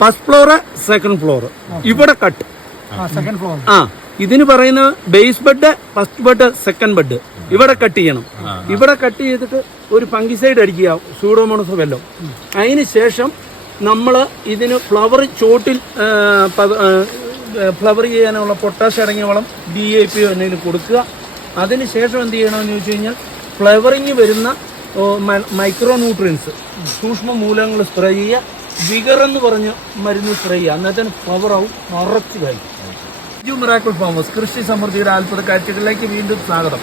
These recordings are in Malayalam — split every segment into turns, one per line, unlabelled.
ഫസ്റ്റ് ഫ്ലോർ സെക്കൻഡ് ഫ്ലോർ ഇവിടെ കട്ട്
സെക്കൻഡ് ഫ്ലോർ
ആ ഇതിന് പറയുന്ന base bed first bed second bed ഇവിടെ കട്ട് ചെയ്യണം. ഇവിടെ കട്ട് ചെയ്തിട്ട് ഒരു ഫംഗിസൈഡ് അടിക്കുക സൂഡോമോണസ് വെല്ലോ. അതിന് ശേഷം നമ്മൾ ഇതിന് ഫ്ലവർ ചോട്ടിൽ ഫ്ലവർ ചെയ്യാനുള്ള പൊട്ടാഷ് അടങ്ങിയ വളം ഡി എ പി എന്തെങ്കിലും കൊടുക്കുക. അതിന് ശേഷം എന്ത് ചെയ്യണമെന്ന് ചോദിച്ചു കഴിഞ്ഞാൽ ഫ്ലവറിങ് വരുന്ന മൈക്രോ ന്യൂട്രിയൻസ് സൂക്ഷ്മ മൂലങ്ങൾ സ്പ്രേ ചെയ്യുക. വിഗർ എന്ന് പറഞ്ഞ് മരുന്ന് സ്പ്രേ ചെയ്യുക. അന്നേരത്തിന് പവറാവും ആവും നിറച്ച് കഴിക്കും. ജു മിറാക്കിൾ ഫാമേഴ്സ് കൃഷി സമൃദ്ധിയുടെ അത്ഭുത കാഴ്ചകളിലേക്ക് വീണ്ടും സ്വാഗതം.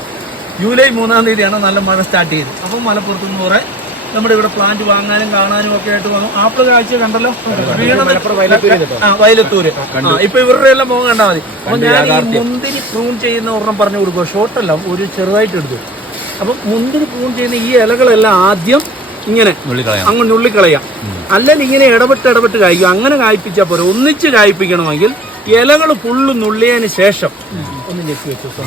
ജൂലൈ മൂന്നാം തീയതിയാണ് നല്ല മഴ സ്റ്റാർട്ട് ചെയ്തത്. അപ്പം മലപ്പുറത്ത് നിന്ന് കുറെ നമ്മുടെ ഇവിടെ പ്ലാന്റ് വാങ്ങാനും കാണാനും ഒക്കെ ആയിട്ട് വന്നു. ആപ്പിൾ കാഴ്ച കണ്ടല്ലോ? വയലത്തൂര് ഇപ്പൊ ഇവരുടെ എല്ലാം മുഖം കണ്ടാൽ മതി. അപ്പൊ ഞാൻ ഈ മുന്തിരി പ്രൂൺ ചെയ്യുന്ന ഒരെണ്ണം പറഞ്ഞു കൊടുക്കുക. ഷോർട്ടല്ല ഒരു ചെറുതായിട്ട് എടുത്തു. അപ്പം മുന്തിരി പ്രൂൺ ചെയ്യുന്ന ഈ ഇലകളെല്ലാം ആദ്യം ഇങ്ങനെ അങ്ങ് നുള്ളിക്കളയാം അല്ലെങ്കിൽ ഇങ്ങനെ ഇടപെട്ട് ഇടപെട്ട് കായ്ക്കും അങ്ങനെ കായ്പ്പിച്ചാൽ പോരെ. ഒന്നിച്ച് കായ്പ്പിക്കണമെങ്കിൽ ഇലകൾ ഫുള്ള് നുള്ളിയതിന് ശേഷം ഒന്ന് ഞെക്കി വെച്ചു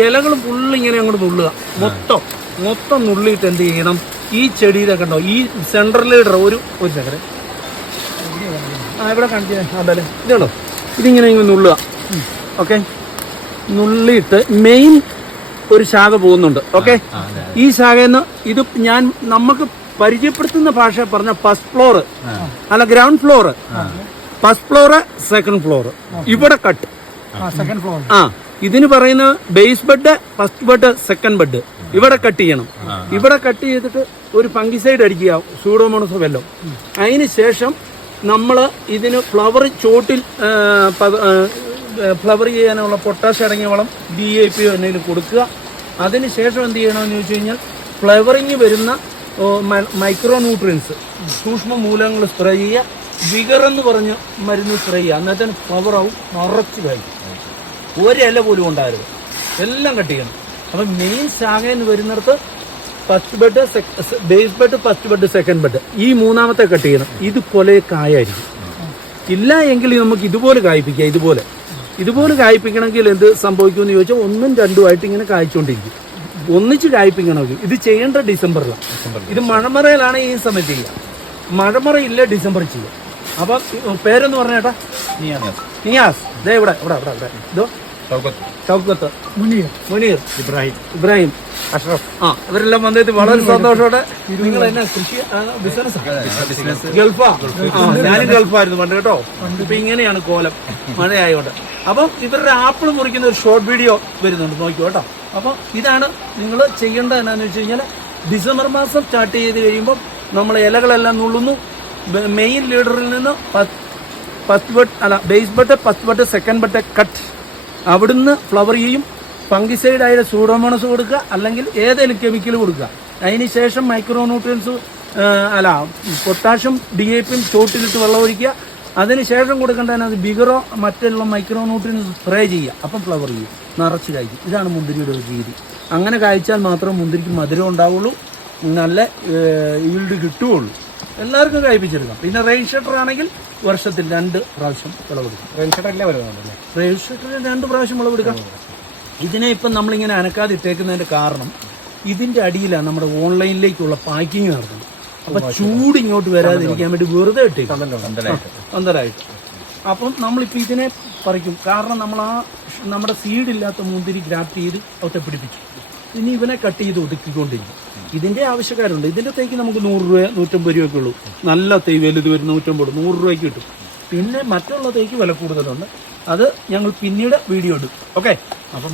ഇലകൾ ഫുള്ള് ഇങ്ങനെ അങ്ങോട്ട് നുള്ളുക. മൊത്തം മൊത്തം നുള്ളിയിട്ട് എന്ത് ചെയ്യണം? ഈ ചെടിയിലെ കണ്ടോ? ഈ സെൻട്രൽ ലീഡർ ഒരു ഒരു ചക്കര ആ ഇവിടെ കാണിച്ചേ അതല്ലേ ഇതാണോ ഇതിങ്ങനെ ഇങ്ങനെ നുള്ളുക. ഓക്കെ നുള്ളിയിട്ട് മെയിൻ ഒരു ശാഖ പോകുന്നുണ്ട്. ഓക്കെ ഈ ശാഖയെന്ന് ഇത് ഞാൻ നമുക്ക് പരിചയപ്പെടുത്തുന്ന ഭാഷ പറഞ്ഞ ഫസ്റ്റ് ഫ്ലോർ അല്ല ground floor first floor second floor ഇവിടെ കട്ട്
സെക്കൻഡ് ഫ്ലോർ
ആ ഇതിന് പറയുന്ന base bed first bed second bed ഇവിടെ കട്ട് ചെയ്യണം. ഇവിടെ കട്ട് ചെയ്തിട്ട് ഒരു ഫംഗിസൈഡ് അടിക്കുക സൂഡോമോണസ് വെല്ലോ. അതിന് ശേഷം നമ്മൾ ഇതിന് ഫ്ലവർ ചോട്ടിൽ ഫ്ലവർ ചെയ്യാനുള്ള പൊട്ടാഷ് അടങ്ങിയ വളം ഡി എ പി എന്തെങ്കിലും കൊടുക്കുക. അതിന് ശേഷം എന്ത് ചെയ്യണമെന്ന് ചോദിച്ചു കഴിഞ്ഞാൽ ഫ്ലവറിങ് വരുന്ന മൈക്രോ ന്യൂട്രിയൻസ് സൂക്ഷ്മ മൂലങ്ങൾ സ്പ്രേ ചെയ്യുക. വിഗർ എന്ന് പറഞ്ഞ് മരുന്ന് സ്പ്രേ ചെയ്യുക. അന്നേരത്തിന് ഫ്ലവറാവും നിറച്ച് കഴിക്കും ഒരില പോലും ഉണ്ടാകരുത്. എല്ലാം കട്ട് ചെയ്യണം. അപ്പം മെയിൻ ശാഖ എന്ന് വരുന്നിടത്ത് first bed base bed first bed second bed ഈ മൂന്നാമത്തെ കട്ട് ചെയ്യണം. ഇത് കൊലയെ കായായിരിക്കും. ഇല്ല എങ്കിൽ നമുക്ക് ഇതുപോലെ കായ്പിക്കാം ഇതുപോലെ. ഇതുപോലെ കായ്പിക്കണമെങ്കിൽ എന്ത് സംഭവിക്കുമെന്ന് ചോദിച്ചാൽ ഒന്നും രണ്ടുമായിട്ട് ഇങ്ങനെ കായ്ച്ചുകൊണ്ടിരിക്കും. ഒന്നിച്ച് കായ്പിക്കണമെങ്കിൽ ഇത് ചെയ്യേണ്ട ഡിസംബറിലാണ്. ഇത് മഴമറയിലാണ് ഈ സമയത്ത് ചെയ്യുക. മഴമറ ഇല്ല ഡിസംബറിൽ ചെയ്യുക. അപ്പം പേരെന്ന് പറഞ്ഞേട്ടാ? നിയാസ്. ദേ ഇവിടെ ഇവിടെ ഇവിടെ ഇവിടെ. ഇതോ.
മുനീർ.
മുനീർ.
ഇബ്രാഹിം.
ഇബ്രാഹിം. അഷ്റഫ്. ആ ഇവരെല്ലാം വന്നിട്ട് വളരെ സന്തോഷത്തോടെ നിങ്ങൾ എന്നാ കൃഷി ബിസിനസ്. ഗൾഫാ? ആ ഞാനും ഗൾഫായിരുന്നു പണ്ട് കേട്ടോ. ഇപ്പൊ ഇങ്ങനെയാണ് കോലം മഴയായോണ്ട്. അപ്പം ഇവരുടെ ആപ്പിൾ മുറിക്കുന്ന ഒരു ഷോർട്ട് വീഡിയോ വരുന്നുണ്ട്. നോക്കിയോ കേട്ടോ. അപ്പം ഇതാണ് നിങ്ങൾ ചെയ്യേണ്ടത് എന്നാന്ന് വെച്ച് കഴിഞ്ഞാൽ ഡിസംബർ മാസം സ്റ്റാർട്ട് ചെയ്ത് കഴിയുമ്പോൾ നമ്മൾ ഇലകളെല്ലാം നുള്ളുന്നു. മെയിൻ ലീഡറിൽ നിന്ന് പത്ത് ബട്ട് അല്ല ബേസ് ബട്ട് പത്ത് ബട്ട് സെക്കൻഡ് ബട്ട് കട്ട് അവിടുന്ന് ഫ്ലവർ ചെയ്യും ഫംഗിസൈഡ് ആയ സൂഡോമോണസ് കൊടുക്കുക അല്ലെങ്കിൽ ഏതെങ്കിലും കെമിക്കൽ കൊടുക്കുക. അതിന് ശേഷം മൈക്രോ ന്യൂട്രിയൻസ് അല്ല പൊട്ടാഷ്യം ഡി എ പിയും ചോട്ടിലിട്ട് വെള്ളം ഒഴിക്കുക. അതിന് ശേഷം അത് ബിഗറോ മറ്റുള്ള മൈക്രോ ന്യൂട്രിയൻസ് സ്പ്രേ ചെയ്യുക. അപ്പം ഫ്ലവർ ചെയ്യും നിറച്ച് കായ്ക്കും ഇതാണ് മുന്തിരിയുടെ ഒരു രീതി. അങ്ങനെ കഴിച്ചാൽ മാത്രമേ മുന്തിരിക്ക് മധുരം ഉണ്ടാവുള്ളൂ. നല്ല ഈൽഡ് കിട്ടുകയുള്ളൂ. എല്ലാവർക്കും കഴിപ്പിച്ചെടുക്കാം. പിന്നെ റെയിൻ ഷട്ടർ ആണെങ്കിൽ വർഷത്തിൽ രണ്ട് പ്രാവശ്യം വിളവെടുക്കും.
റെൻഷട്ടല്ലേ വരുന്നുണ്ടല്ലേ
റെയിൻ ഷട്ടറിന് രണ്ട് പ്രാവശ്യം വിളവെടുക്കാം. ഇതിനെ ഇപ്പം നമ്മളിങ്ങനെ അനക്കാതെ ഇട്ടേക്കുന്നതിന്റെ കാരണം ഇതിന്റെ അടിയിലാണ് നമ്മുടെ ഓൺലൈനിലേക്കുള്ള പാക്കിങ് നടക്കുന്നത് അപ്പൊ ചൂട് ഇങ്ങോട്ട് വരാതിരിക്കാൻ വേണ്ടി വെറുതെ ഇട്ടേ പന്തലായിട്ട്. അപ്പം നമ്മളിപ്പോൾ ഇതിനെ പറിക്കും. കാരണം നമ്മൾ ആ നമ്മുടെ സീഡില്ലാത്ത മുന്തിരി ഗ്രാഫ്റ്റ് ചെയ്ത് അവത്തെ പിടിപ്പിച്ചു. ഇനി ഇവനെ കട്ട് ചെയ്ത് ഒതുക്കിക്കൊണ്ടിരിക്കും. ഇതിന്റെ ആവശ്യക്കാരുണ്ട്. ഇതിന്റെ തേക്ക് നമുക്ക് നൂറ് രൂപ നൂറ്റമ്പത് രൂപയൊക്കെ ഉള്ളൂ. നല്ല തൈ വലുത് വരും നൂറ്റമ്പത് നൂറ് രൂപയ്ക്ക് കിട്ടും. പിന്നെ മറ്റുള്ള തേക്ക് വില കൂടുതലുണ്ട്. അത് ഞങ്ങൾ പിന്നീട് വീഡിയോ ഇടും. ഓക്കെ അപ്പം